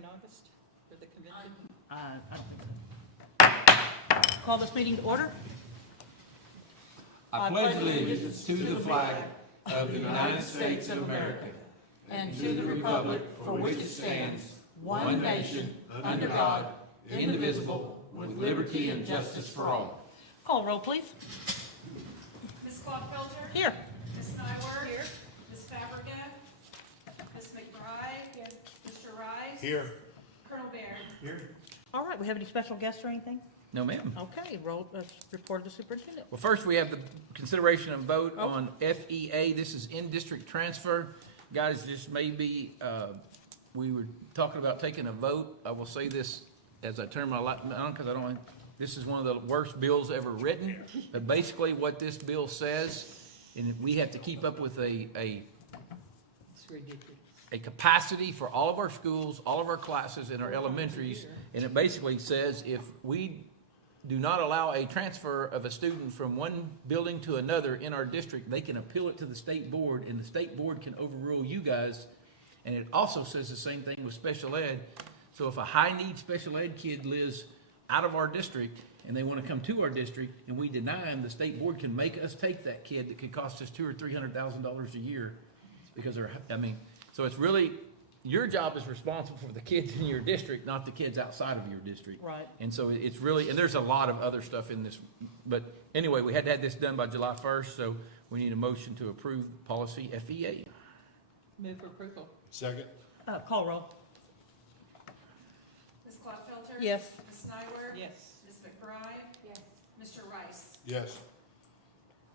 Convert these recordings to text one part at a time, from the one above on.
in August for the convention? I don't think so. Call this meeting to order. I pledge allegiance to the flag of the United States of America and to the republic for which it stands, one nation, under God, indivisible, with liberty and justice for all. Call roll, please. Ms. Clodfelter? Here. Ms. Nyworth? Here. Ms. Fabrega? Ms. McBride? Here. Mr. Rice? Here. Colonel Baird? Here. All right, we have any special guests or anything? No, ma'am. Okay, roll, report of the superintendent. Well, first we have the consideration and vote on FEA. This is in-district transfer. Guys, this may be, we were talking about taking a vote. I will say this as I turn my light on because I don't, this is one of the worst bills ever written. But basically what this bill says, and we have to keep up with a It's ridiculous. capacity for all of our schools, all of our classes in our elementaries. And it basically says if we do not allow a transfer of a student from one building to another in our district, they can appeal it to the state board, and the state board can overrule you guys. And it also says the same thing with special ed. So if a high-need special ed kid lives out of our district and they want to come to our district and we deny them, the state board can make us take that kid that could cost us $200,000 or $300,000 a year because they're, so it's really, your job is responsible for the kids in your district, not the kids outside of your district. Right. And so it's really, and there's a lot of other stuff in this, but anyway, we had to have this done by July 1st, so we need a motion to approve policy FEA. Move for approval. Second. Call roll. Ms. Clodfelter? Yes. Ms. Nyworth? Yes. Ms. McBride? Yes. Mr. Rice? Yes.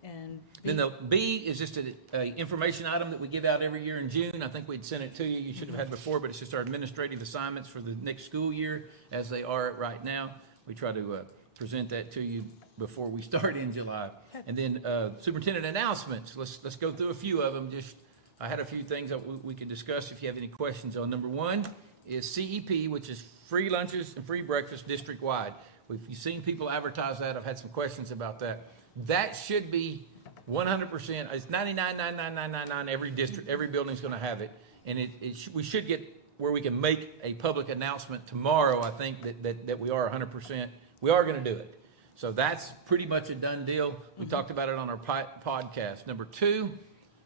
And Then the B is just a information item that we give out every year in June. I think we'd sent it to you. You should have had before, but it's just our administrative assignments for the next school year as they are right now. We try to present that to you before we start in July. And then superintendent announcements. Let's go through a few of them. Just I had a few things that we could discuss if you have any questions on. Number one is CEP, which is free lunches and free breakfast district-wide. If you've seen people advertise that, I've had some questions about that. That should be 100%, it's 99.99999, every district, every building's gonna have it. And we should get where we can make a public announcement tomorrow, I think, that we are 100%, we are gonna do it. So that's pretty much a done deal. We talked about it on our podcast. Number two,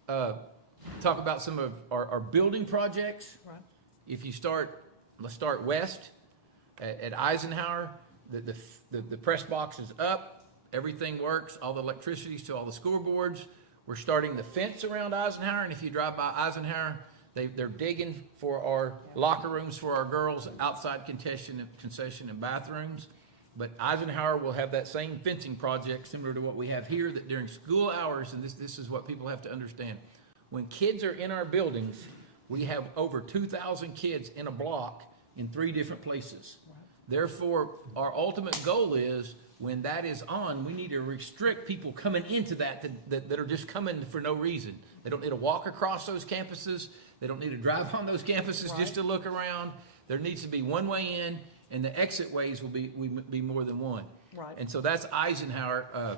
talk about some of our building projects. Right. If you let's start west at Eisenhower, the press box is up. Everything works, all the electricity's to all the scoreboards. We're starting the fence around Eisenhower, and if you drive by Eisenhower, they're digging for our locker rooms for our girls, outside concession and bathrooms. But Eisenhower will have that same fencing project similar to what we have here, that during school hours, and this is what people have to understand. When kids are in our buildings, we have over 2,000 kids in a block in 3 different places. Therefore, our ultimate goal is, when that is on, we need to restrict people coming into that are just coming for no reason. They don't need to walk across those campuses. They don't need to drive on those campuses just to look around. There needs to be one way in, and the exit ways will be more than one. Right. And so that's Eisenhower.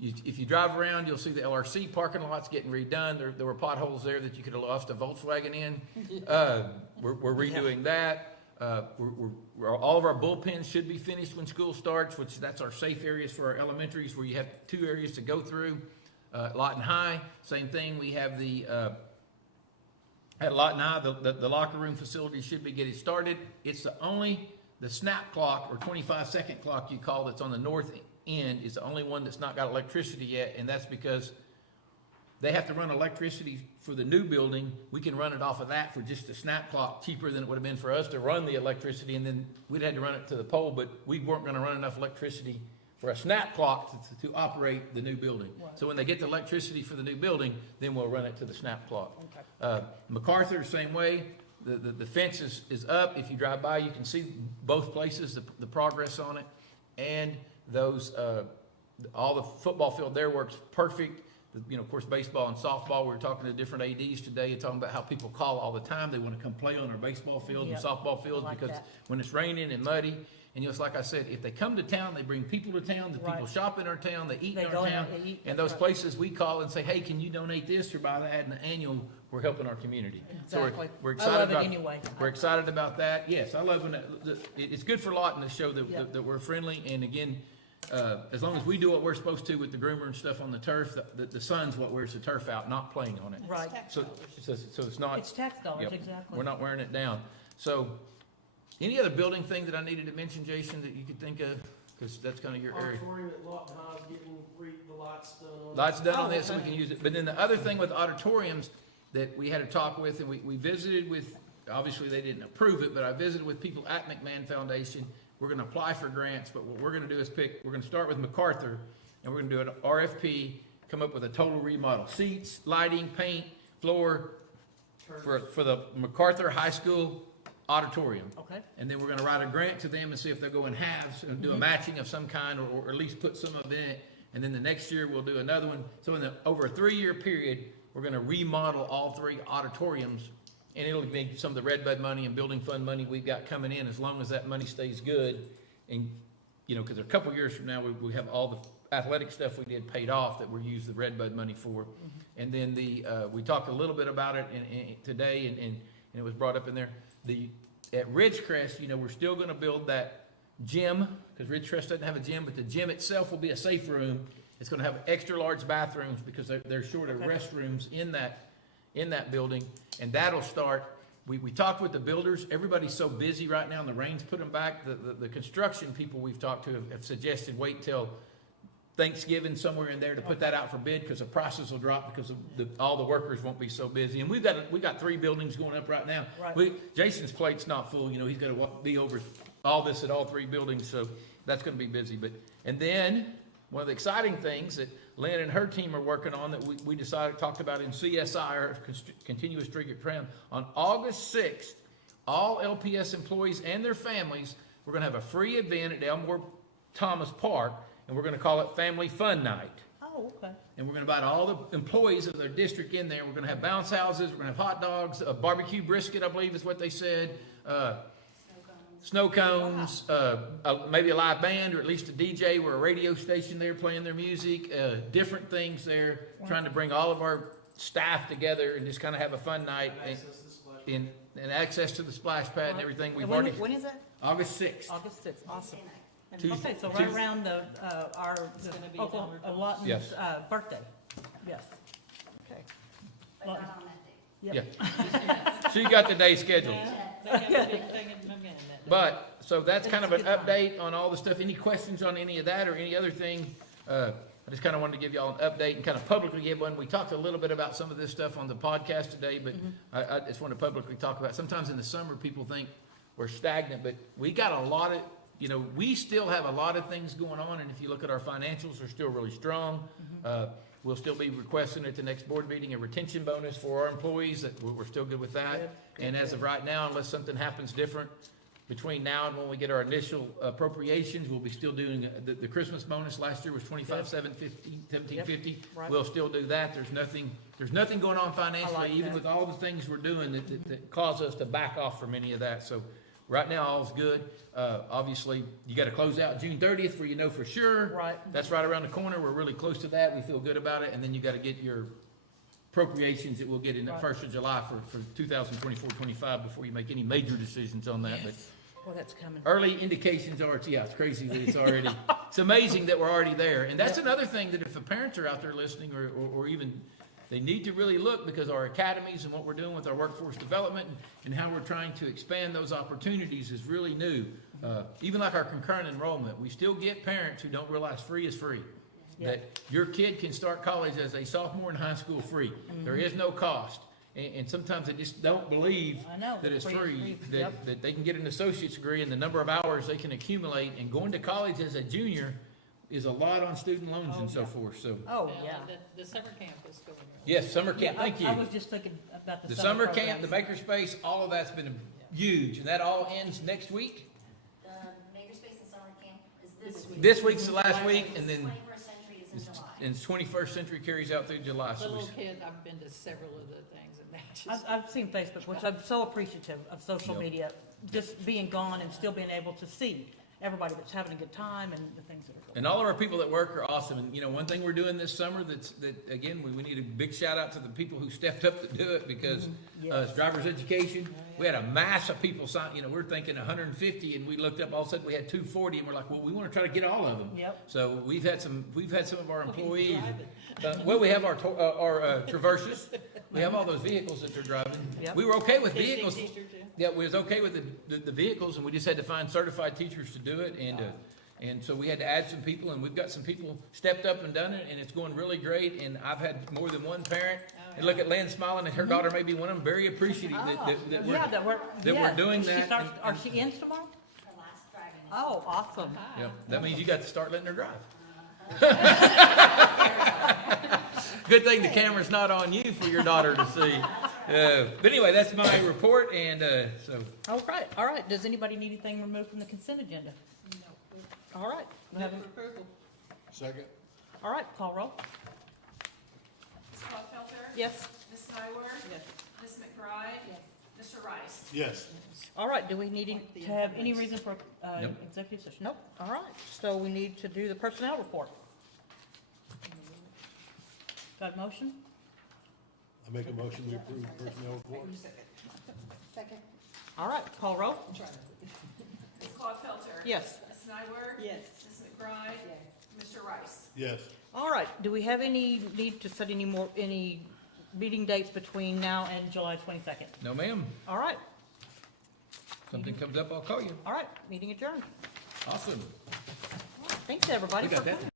If you drive around, you'll see the LRC parking lot's getting redone. There were potholes there that you could have lost a Volkswagen in. We're redoing that. All of our bullpens should be finished when school starts, which that's our safe areas for our elementaries, where you have 2 areas to go through. Lawton High, same thing. We have at Lawton High, the locker room facility should be getting started. It's the snap clock or 25-second clock you call that's on the north end is the only one that's not got electricity yet, and that's because they have to run electricity for the new building. We can run it off of that for just a snap clock, cheaper than it would have been for us to run the electricity, and then we'd had to run it to the pole, but we weren't gonna run enough electricity for a snap clock to operate the new building. Right. So when they get the electricity for the new building, then we'll run it to the snap clock. Okay. MacArthur, same way. The fence is up. If you drive by, you can see both places, the progress on it. And those, all the football field there works perfect. of course, baseball and softball. We were talking to different ADs today and talking about how people call all the time. They want to come play on our baseball field and Yep. softball fields I like because that. when it's raining and muddy, and just like I said, if they come to town, they bring people to town, the people Right. shop in our town, they eat They in go our in town. and eat, And that's those right. places we call and say, hey, can you donate this or buy that? And the annual, we're helping our community. So Exactly. we're I excited love it about, anyway. we're excited about that. Yes, I love when it's good for Lawton to show Yeah. that we're friendly. And again, as long as we do what we're supposed to with the groomer and stuff on the turf, the son's what wears the turf out, not playing on it. It's Right. tax So, dollars. so it's not, It's tax dollars, Yep. exactly. we're not wearing it down. So, any other building thing that I needed to mention, Jason, that you could think of? Because that's kind of your area. Auditorium at Lawton High is getting the lights done on it. Lights done on Oh, this, so we okay. can use it. But then the other thing with auditoriums that we had a talk with, and we visited with, obviously they didn't approve it, but I visited with people at McMahon Foundation. We're gonna apply for grants, but what we're gonna do is we're gonna start with MacArthur, and we're gonna do an RFP, come up with a total remodel. Seats, lighting, paint, floor, for the MacArthur High School auditorium. Okay, And then we're gonna write a grant to them and see if they'll go in halves and do a matching of some kind, or at least put some of it in it. And then the next year, we'll do another one. So over a 3-year period, we're gonna remodel all 3 auditoriums. And it'll be some of the Red Bud money and building fund money we've got coming in, as long as that money stays good. And, because a couple years from now, we have all the athletic stuff we did paid off that we'll use the Red Bud money for. And then we talked a little bit about it today, and it was brought up in there. At Ridgecrest, we're still gonna build that gym, because Ridgecrest doesn't have a gym, but the gym itself will be a safe room. It's gonna have extra large bathrooms, because they're short of Okay. restrooms in that building, and that'll start. We talked with the builders. Everybody's so busy right now, and the rain's put them back. The construction people we've talked to have suggested wait till Thanksgiving, somewhere in there, to put that out for bid, because the prices will drop, because all the workers won't be so busy. And we got 3 buildings going up right now. Right. Jason's plate's not full, he's gotta be over all this at all 3 buildings, so that's gonna be busy. And then, one of the exciting things that Lynn and her team are working on, that we talked about in CSI, or Continuous Trigger Program, on August 6th, all LPS employees and their families, we're gonna have a free event at Elmore Thomas Park, and we're gonna call it Family Fun Night. oh, okay. And we're gonna invite all the employees of their district in there. We're gonna have bounce houses, we're gonna have hot dogs, a barbecue brisket, I believe is what they said, snow cones, maybe a live band, or at least a DJ, or a radio station there playing their music, different things there, trying to bring all of our staff together and just kind of have a fun night, Access to splash. and access to the splash pad and everything. We've And already, when is that? August 6th. August 6th, awesome. And Tuesday. Okay, so right Tuesday. around our It's gonna be Uncle Elmer Thomas. Lawton's, Yes. Birthday, yes. Okay. But not on that day. Yep. So you got the day scheduled. They have a big thing in McMahon that day. But, so that's kind of an That's a good update on all the stuff. Any questions on any of that or any other thing? I just kind of wanted to give y'all an update and kind of publicly give one. We talked a little bit about some of this stuff on the podcast today, but I just want to publicly talk about, sometimes in the summer, people think we're stagnant, but we got a lot of, we still have a lot of things going on, and if you look at our financials, they're still really strong. We'll still be requesting at the next board meeting a retention bonus for our employees, that we're still good with that. Good, And as of right now, unless something happens different, between now and when we get our initial appropriations, we'll be still doing, the Christmas bonus last year was $25,750. Right. We'll still do that. There's nothing going on financially, like even that. with all the things we're doing that cause us to back off from any of that. So right now, all's good. Obviously, you gotta close out June 30th where for sure. Right. That's right around the corner. We're really close to that. We feel good about it. And then you gotta get your appropriations that we'll get in the Right. 1st of July for 2024-25 before you make any major decisions on that. But Well, that's coming. early indications are, it's crazy that it's already, it's amazing that we're already there. And that's another thing, that if the parents are out there listening, or even, they need to really look, because our academies and what we're doing with our workforce development and how we're trying to expand those opportunities is really new. Even like our concurrent enrollment, we still get parents who don't realize free is free. Yeah. That your kid can start college as a sophomore in high school free. There is no cost. And sometimes they just don't believe I know. that it's Free is free, free. that, Yep. that they can get an associate's degree, and the number of hours they can accumulate, and going to college as a junior is a lot on student loans and so forth, so. Oh, Well, yeah. The summer camp is going on. Yes, summer Yeah, camp, thank I you. was just thinking about The summer camp, the programs. makerspace, all of that's been huge, and that all ends next week? The Makerspace and Summer Camp is this week. This week's the last week, and then, 21st Century is in July. And 21st Century carries out through July, The so little kids, I've been to several of the things and that's just. I've seen Facebook, which I'm so appreciative of social Yep. media, just being gone and still being able to see everybody that's having a good time and the things that are going on. And all of our people that work are awesome. And, one thing we're doing this summer again, we need a big shout out to the people who stepped up to do it because Yes. it's driver's education. We had a mass of people sign, we're thinking 150 and we looked up, all of a sudden we had 240 and we're like, well, we want to try to get all of them. Yep. So we've had some of our Who can employees. drive it? Well, we have our Traverses. We have all those vehicles that they're driving. Yep. We were okay with History vehicles. teacher too. Yeah, we was okay with the vehicles, and we just had to find certified teachers to do it, and so we had to add some people, and we've got some people stepped up and done it, and it's going really great, and I've had more than one parent, and look at Lynn smiling, and her daughter may be one of them, very appreciative that we're, Yeah, that we're doing She that. starts- Are she in tomorrow? Her last driving. is- Oh, awesome. Hi. yeah, that means you got to start letting her drive. Good thing the camera's not on you for your daughter to see. But anyway, that's my report, and so. All right. Does anybody need anything removed from the consent agenda? No. All right. We Move have- for approval. Second. All right, call roll. Ms. Klopfelter? Yes. Ms. Nyworth? Yes. Ms. McBride? Mr. Rice? Yes. All right, do we need Like the to have any incumbents. reason for Nope. executive session? Nope. All right, so we need to do the personnel report. Got a motion? I make a motion we approve personnel report. Second. All right, call roll. I'm trying to. Ms. Klopfelter? Yes. Ms. Nyworth? Yes. Ms. McBride? Mr. Rice? Yes. All right, do we have any need to set any meeting dates between now and July 22nd? No, ma'am. All right, Something comes up, I'll call you. all right, meeting adjourned. Awesome. Thanks, everybody, We got for that. coming.